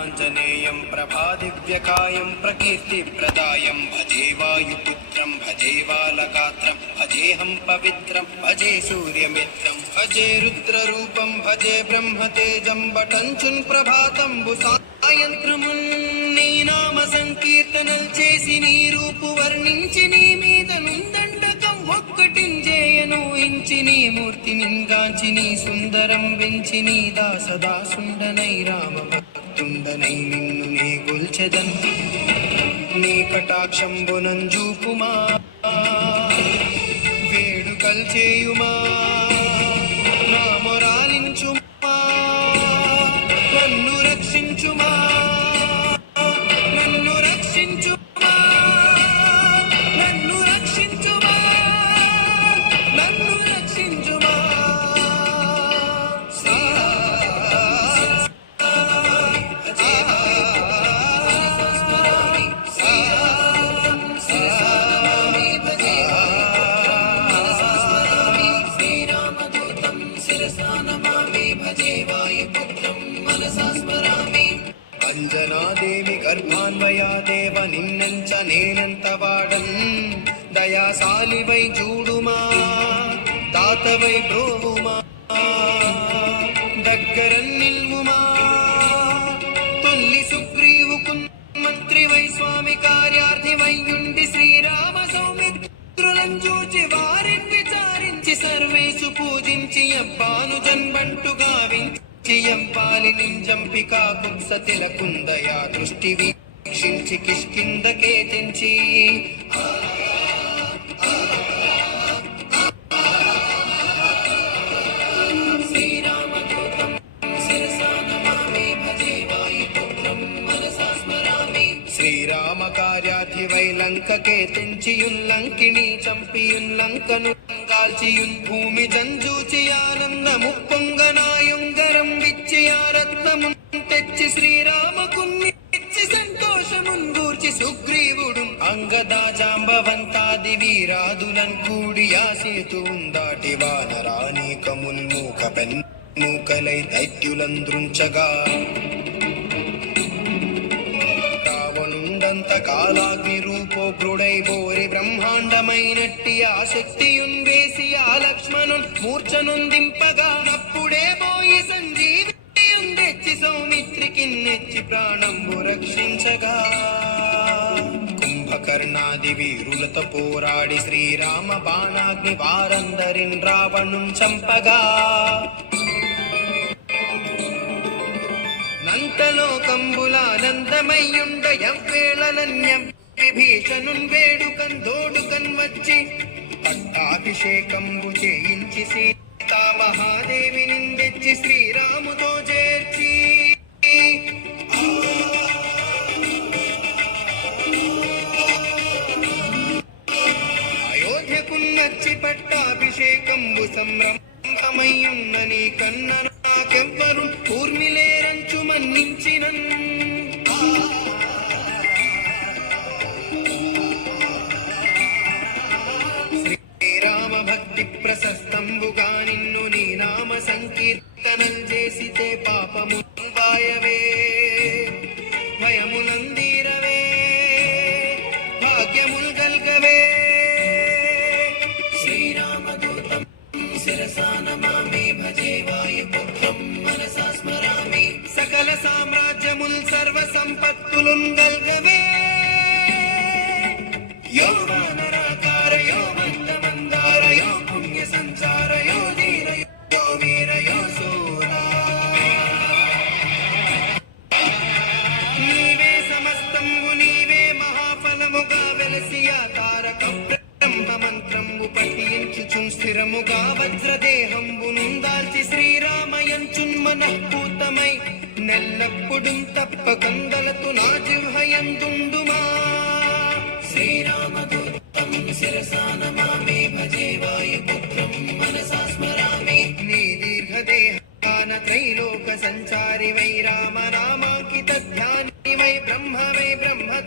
प्रसन्नाञ्जनेयं प्रभादिव्यकायं प्रकीर्तिप्रदायं भजे वायुपुत्रं भजे बालगात्रं भजेऽहं पवित्रं भजे सूर्यमित्रं भजे रुद्ररूपं भजे ब्रह्मतेजं बटञ्चुन् ప్రభాతంబు సాయంత్రమున్ నీ నామ సంకీర్తనల్ చేసి నీ రూపు వర్ణించి నీ మీద నుందండకం ఒక్కటించేయను ఇంచి నీ మూర్తి నింగాంచి నీ సుందరం వెంచి నీ దాసదాసుండనై రామ భక్తుండనై నిన్ను నే గొల్చెదన్ నీ కటాక్షంబునంజూపుమా వేడుకల్ చేయుమా నా మొరాలించుమా నన్ను రక్షించుమా నన్ను రక్షించుమా నన్ను రక్షించుమా నన్ను రక్షించుమా అంజనాదేవి గర్భాన్వయా దేవ నిన్నెంచ నేనెంత వాడన్ దయాశాలివై చూడుమా దాతవై బ్రోవుమా దగ్గరన్ నిల్వుమా తొల్లి సుగ్రీవుకు మంత్రివై స్వామి కార్యార్థివైయుండి శ్రీరామ సౌమిత్రులను చూచి వారిని విచారించి సర్వేసు పూజించి అబ్బాను జన్బంటు గావించి ఎంపాలి నింజంపికా కుత్సతిల కుందయా దృష్టి వీక్షించి కిష్కిందకే తెంచి శ్రీరామదూతం శిరసా నమామి భజే వాయుపుత్రం మనసా స్మరామి శ్రీరామ కార్యాధివై లంకకే తెంచియుల్లంకిని చంపియుల్లంకను కాల్చియున్ భూమి జంజూచి ఆనందము పొంగనాయుంగరం విచ్చి ఆ రత్నము తెచ్చి శ్రీరామకున్నిచ్చి సంతోషమున్ గూర్చి సుగ్రీవుడు అంగదాజాంబవంతాది వీరాదులన్ కూడి ఆ సేతువున్ దాటి వానరానీకమున్ మూక పెన్మూకలై దైత్యులంద్రుంచగా రావణుండంత కాలాగ్ని రూపోగ్రుడై బోరి బ్రహ్మాండమైనట్టి ఆ శక్తియున్ వేసి ఆ లక్ష్మణున్ మూర్ఛనుందింపగా అప్పుడే పోయి సంజీవియున్ తెచ్చి సౌమిత్రికి నెచ్చి ప్రాణంబు రక్షించగా కుంభకర్ణాది వీరులతో పోరాడి శ్రీరామ బాణాగ్ని వారందరిన్ రావణున్ చంపగా నంతలోకంబులానందమయ్యుండ ఎవ్వేళనన్యం విభీషణున్ వేడుకన్ దోడుకన్ వచ్చి పట్టాభిషేకంబు చేయించి సీతా మహాదేవి నిందెచ్చి శ్రీరాముతో చేర్చి అయోధ్యకున్నచ్చి పట్టాభిషేకంబు సంరంభమయ్యున్న నీ కన్న నాకెవ్వరు ఊర్మిలేరంచు మన్నించినన్ శ్రీరామ భక్తి ప్రశస్తంబుగా నిన్ను నీ నామ సంకీర్తనం చేసితే పాపము వాయవే భయములందీరవే భాగ్యముల్ గల్గవే శ్రీరామదూతం శిరసా నమామి భజే వాయుపుత్రం మనసా స్మరామి సకల సామ్రాజ్యముల్ సర్వ సంపత్తులున్ గల్గవే యో వానరాకార యో మందమందార యో పుణ్య సంచార యో ధీర యో వీర యో శూరా నీవే సమస్తంబు నీవే మహాఫలముగా వెలసియా తారక బ్రహ్మ మంత్రంబు పఠించుచున్ స్థిరముగా వజ్రదేహంబునుందాల్చి శ్రీరామయంచున్ మనఃపూతమై నెల్లప్పుడు తప్పకందలతు నా జిహ్వయందుండుమా శ్రీరామదూతం శిరసా నమామి భజే వాయుపుత్రం మనసా స్మరామి నీ దీర్ఘదేహాన త్రైలోక సంచారి వై రామ నామాంకిత ధ్యాని వై బ్రహ్మ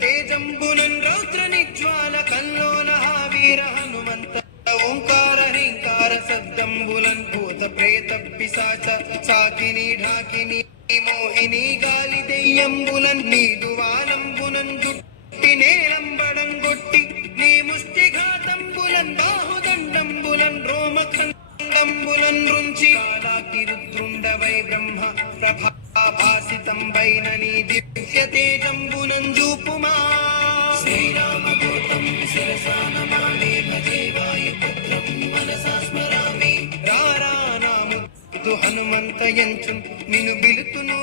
తేజంబునన్ రౌద్ర నిజ్వాల కల్లోల వీర హనుమంత ఓంకార హ్రీంకార భూత ప్రేత పిశాచ సాకిని ఢాకిని మోహిని గాలి దెయ్య ఎంబులన్ నీదు వాలంబునన్ జుట్టి నేలంబడంగొట్టి నీ ముష్టిఘాతంబులన్ బాహుదండంబులన్ రోమఖండంబులన్ రుంచి కాలాకి రుద్రుండవై బ్రహ్మ ప్రభాభాసితంబైన నీ దివ్య తేజంబునన్ జూపుమా శ్రీరామదూతం శిరసా నమామి భజే వాయుపుత్రం మనసా స్మరామి రారా నాముద్దు హనుమంతయంచు నిన్ను బిలుతును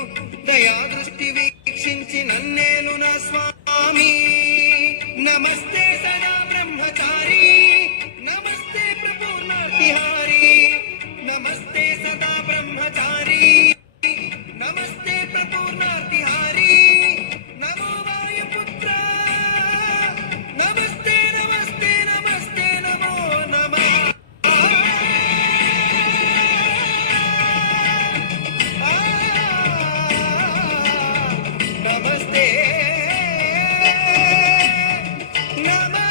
దయా దృష్టి వీక్షించి నన్నేలు నా స్వామి నమస్తే సదా బ్రహ్మచారి నమస్తే ప్రపూర్ణార్తిహారి నమస్తే సదా బ్రహ్మచారి నమస్తే ప్రపూర్ణార్తిహారి నమో వాయుపుత్ర నమస్తే నమస్తే నమస్తే నమో నమః నమస్తే నమః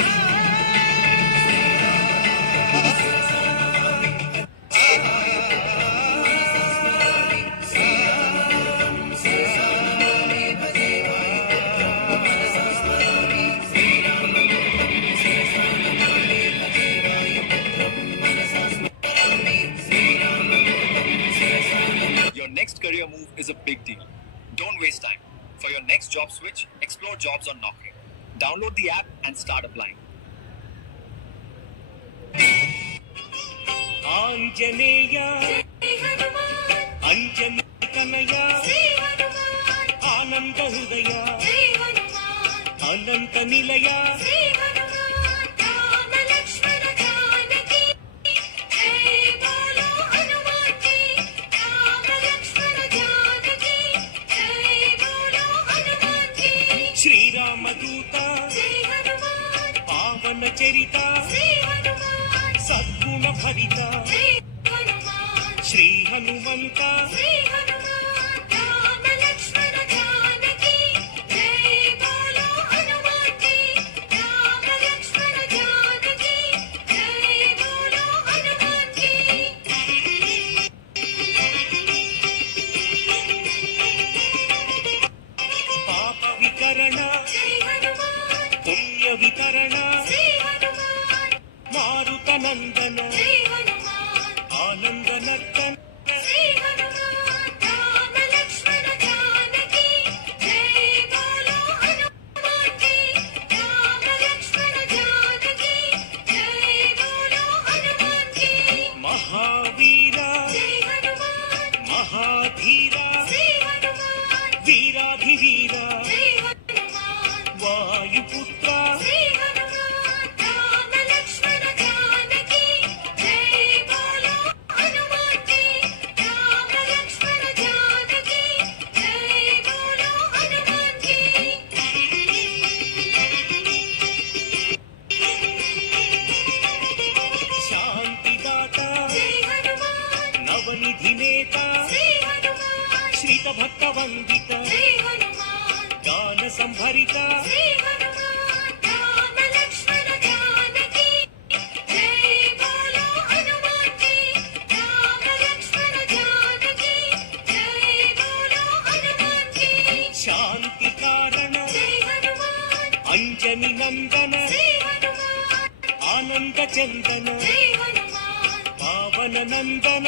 Your next career move is a big deal. Don't waste time. For your next job switch, explore jobs on Naukri. Download the app and start applying. Anjaneya Anjani కనయ ఆనంద హృదయ అనంత నిలయ శ్రీరామదూత పావన చరిత సద్గుణ భరిత శ్రీ హనుమంత పాప వికరణ పుణ్య వితరణ మారుత నందన ఆనంద నర్తన మహావీర మహాధీర వీరాధివీర వాయుపుత్ర శాంతిదాత నవనిధి నేత శ్రీత భక్త వందిత గాన సంభరిత శాంతి కారణ అంజని నందన ఆనంద చందన పావన నందన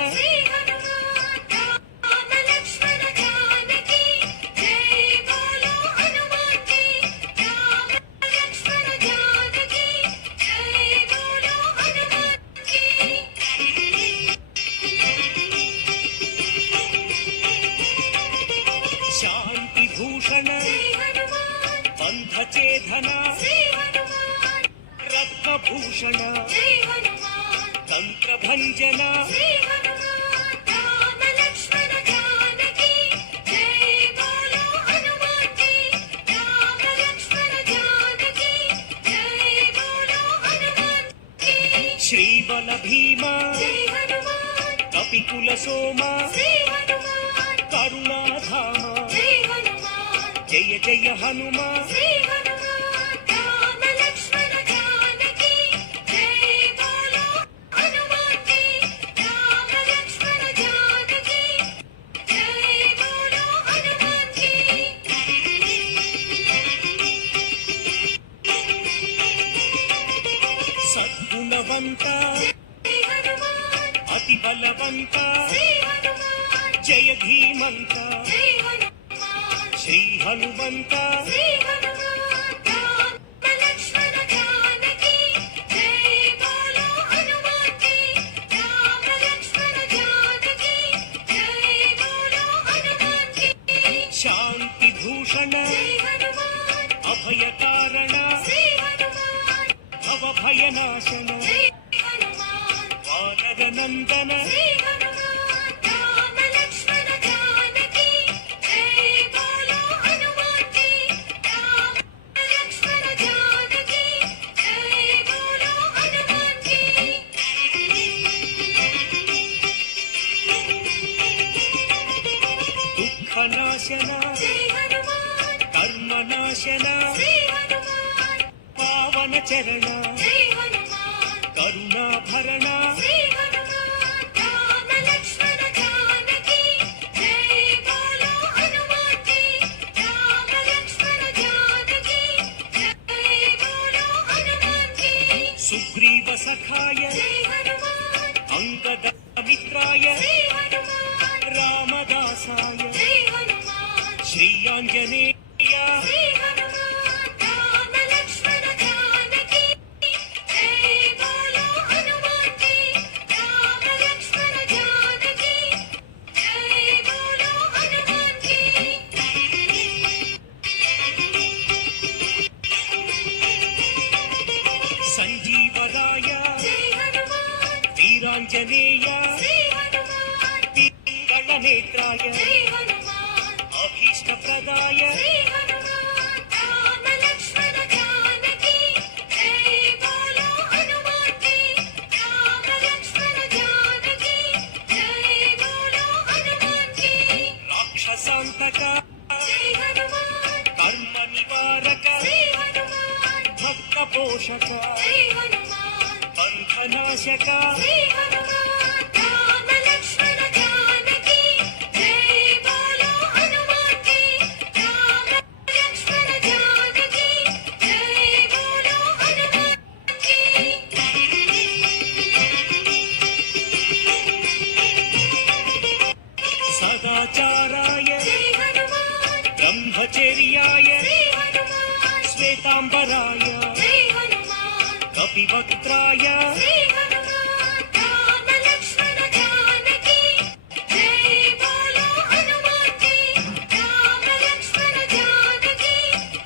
శాంతి భూషణ బంధచేధన రత్నభూషణ తంత్రభంజన శ్రీబల భీమ కపికుల సోమ కరుణాధామ జయ జయ హనుమ శ్రీ హనుమంత శ్రీ హనుమాన్ రామ లక్ష్మణ జానకి జై బోలో హనుమాన్ కి రామ లక్ష్మణ జానకి జై బోలో హనుమాన్ కి శాంతి భూషణ జై హనుమాన్ అభయ కారణ శ్రీ హనుమాన్ భవ భయనాశన జై హనుమాన్ వానర నందన శ్రీ హనుమాన్ రామ లక్ష్మణ జానకి జై బోలో హనుమాన్ కి రామ లక్ష్మణ జానకి జై బోలో హనుమాన్ కి దుఃఖ నాశన జై హనుమాన్ కర్మనాశన శ్రీ హనుమాన్ పావన చరణ జై హనుమాన్ కరుణాభరణ శ్రీ హనుమాన్ రామ లక్ష్మణ జానకి జై బోలో హనుమాన్ కి రామ లక్ష్మణ జానకి జై బోలో హనుమాన్ కి సుగ్రీవ సఖాయ జై హనుమాన్ అంగద మిత్రాయ శ్రీ హనుమాన్ రామదాసాయ జై హనుమాన్ శ్రీ ఆంజనేయ శ్రీ హనుమాన్ రామ లక్ష్మణ జానకి జై బోలో హనుమాన్ కి రామ లక్ష్మణ జానకి జై బోలో హనుమాన్ కి సంజీవరాయ జై హనుమాన్ వీరాంజనేయ శ్రీ హనుమాన్ పింగళ నేత్రాయ జై హనుమాన్ అభీష్ట ప్రదాయ శ్రీ హనుమాన్ రామ లక్ష్మణ జానకి జై బోలో హనుమాన్ కి రామ లక్ష్మణ జానకి జై బోలో హనుమాన్ కి రాక్షసాంతక జై హనుమాన్ కర్మ నివారక శ్రీ హనుమాన్ భక్త పోషక జై హనుమాన్ బంధనాశక శ్రీ హనుమాన్ రామ లక్ష్మణ జానకి జై బోలో హనుమాన్ కి రామ లక్ష్మణ జానకి జై బోలో హనుమాన్ కి సదాచారాయ జై హనుమాన్ బ్రహ్మచర్యాయ శ్రీ హనుమాన్ శ్వేతాంబరాయ జై హనుమాన్ కపివక్త్రాయ శ్రీ హనుమాన్ రామ లక్ష్మణ జానకి జై బోలో హనుమాన్ కి రామ లక్ష్మణ జానకి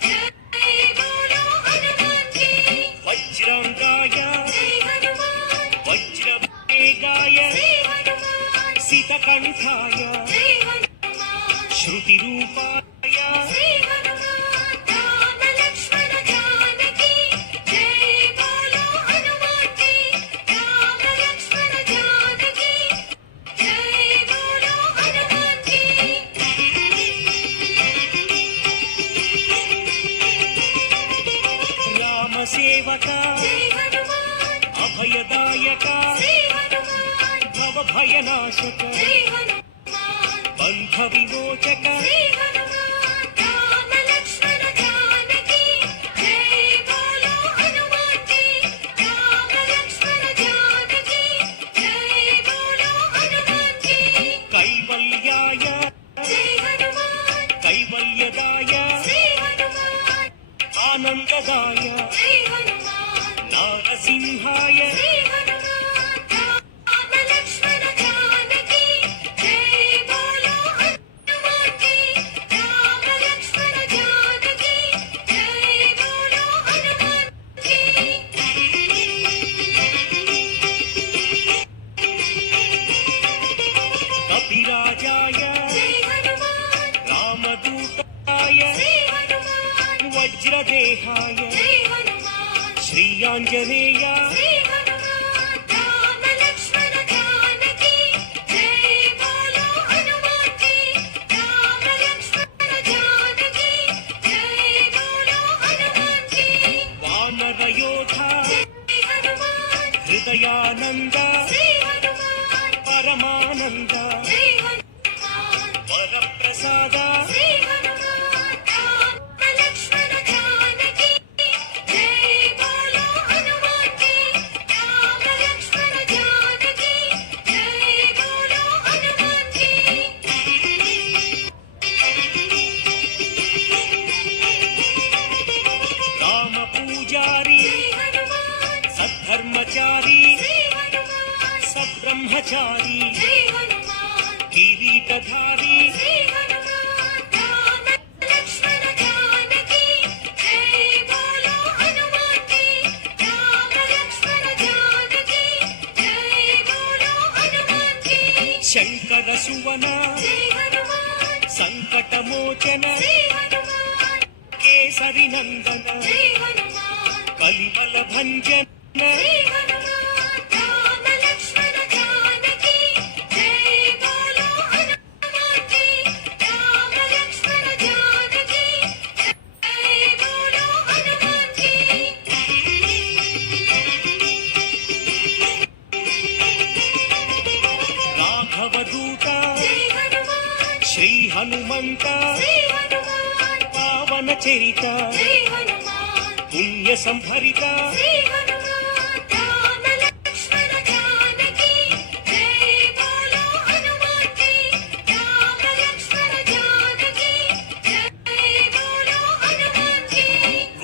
జై బోలో హనుమాన్ కి వజ్రాంగాయ జై హనుమాన్ వజ్రవేగాయ శ్రీ హనుమాన్ సితకంఠాయ జై హనుమాన్ శృతి రూపాయ శ్రీ హనుమాన్ రామ లక్ష్మణ జానకి జై బోలో హనుమాన్ కి రామ లక్ష్మణ జానకి జై బోలో హనుమాన్ కి రామ సేవక జై హనుమాన్ అభయదాయక శ్రీ హనుమాన్ భవ భయనాశక జై హనుమాన్ బంధ విమోచక శ్రీ హనుమాన్ రామ లక్ష్మణ జానకి జై బోలో హనుమాన్ కి రామ లక్ష్మణ జానకి జై బోలో హనుమాన్ కి కైవల్యాయ జై హనుమాన్ కైవల్యదాయ శ్రీ హనుమాన్ ఆనందదాయ జై హనుమాన్ నారసింహాయ శ్రీ హనుమాన్ రామ లక్ష్మణ జానకి జై బోలో హనుమాన్ కి రామ లక్ష్మణ జానకి జై బోలో హనుమాన్ కి కపిరాజాయ జై హనుమాన్ రామదూతాయ శ్రీ హనుమాన్ వజ్రదేహాయ జై హనుమాన్ శ్రీ ఆంజనేయ శ్రీ హనుమాన్ రామ లక్ష్మణ జానకి జై బోలో హనుమాన్ కి రామ లక్ష్మణ జానకి జై బోలో హనుమాన్ కి వానరయోధ జై హనుమాన్ హృదయానంద శ్రీ హనుమాన్ పరమానంద జై హనుమాన్ వరప్రసాద శ్రీ హనుమాన్ రామ లక్ష్మణ జానకి జై బోలో హనుమాన్ కి ब्रह्मचारी जय हनुमान किरीटधारी श्री हनुमान राम लक्ष्मण जानकी जय बोलो हनुमान की राम लक्ष्मण जानकी जय बोलो हनुमान की शंकर सुवन जय हनुमान संकट मोचन श्री हनुमान केसरी नंदन जय हनुमान कलिमल भंजन श्री हनुमान राम लक्ष्मण जानकी जय बोलो हनुमान की राम लक्ष्मण जानकी जय बोलो हनुमान की राघव दूत जय हनुमान श्री हनुमंत श्री हनुमान पावन चरित जय हनुमान पुण्य संभरित श्री हनुमान राम लक्ष्मण जानकी जय बोलो हनुमान की राम लक्ष्मण जानकी जय बोलो हनुमान की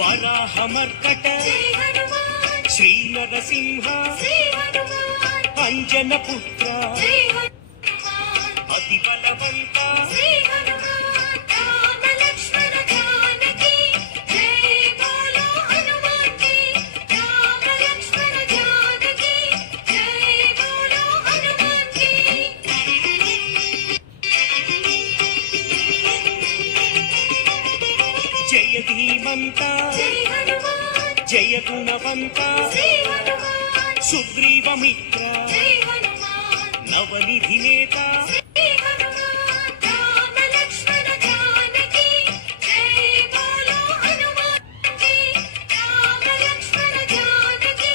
वराह मर्कट जय हनुमान श्री नरसिंह श्री हनुमान अंजन पुत्र जय हनुमान अति बलवंत श्री हनुमान राम लक्ष्मण जानकी जय बोलो हनुमान की राम लक्ष्मण जानकी जय बोलो हनुमान की जय धीमंत जय हनुमान जय गुणवंत श्री हनुमान सुग्रीव मित्र जय हनुमान नवनिधि नेता श्री हनुमान राम लक्ष्मण जानकी जय बोलो हनुमान की राम लक्ष्मण जानकी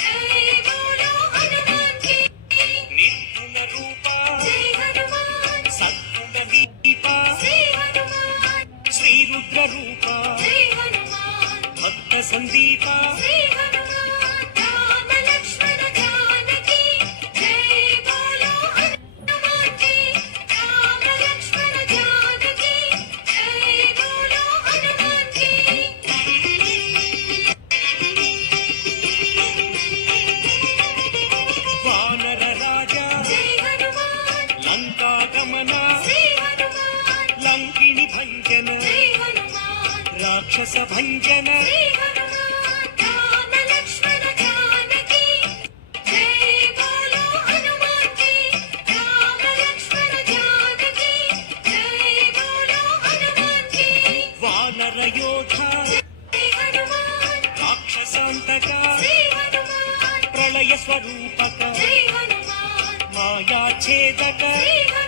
जय बोलो हनुमान की निर्गुण रूप जय हनुमान सद्गुण दीप श्री हनुमान श्री रुद्र रूप जय हनुमान भक्त संदीप श्री हनुमान राम लक्ष्मण जानकी जय बोलो हनुमान की राम लक्ष्मण जानकी जय बोलो हनुमान की वानर राजा जय हनुमान लंका गमन श्री हनुमान लंकिनी भंजन जय हनुमान राक्षस भंजन श्री हनुमान राम लक्ष्मण जानकी जय बोलो हनुमान की राम लक्ष्मण जानकी जय बोलो हनुमान की वानर योधा जय हनुमान राक्षसांतक श्री हनुमान प्रलय स्वरूपक जय हनुमान माया छेदक श्री हनुमान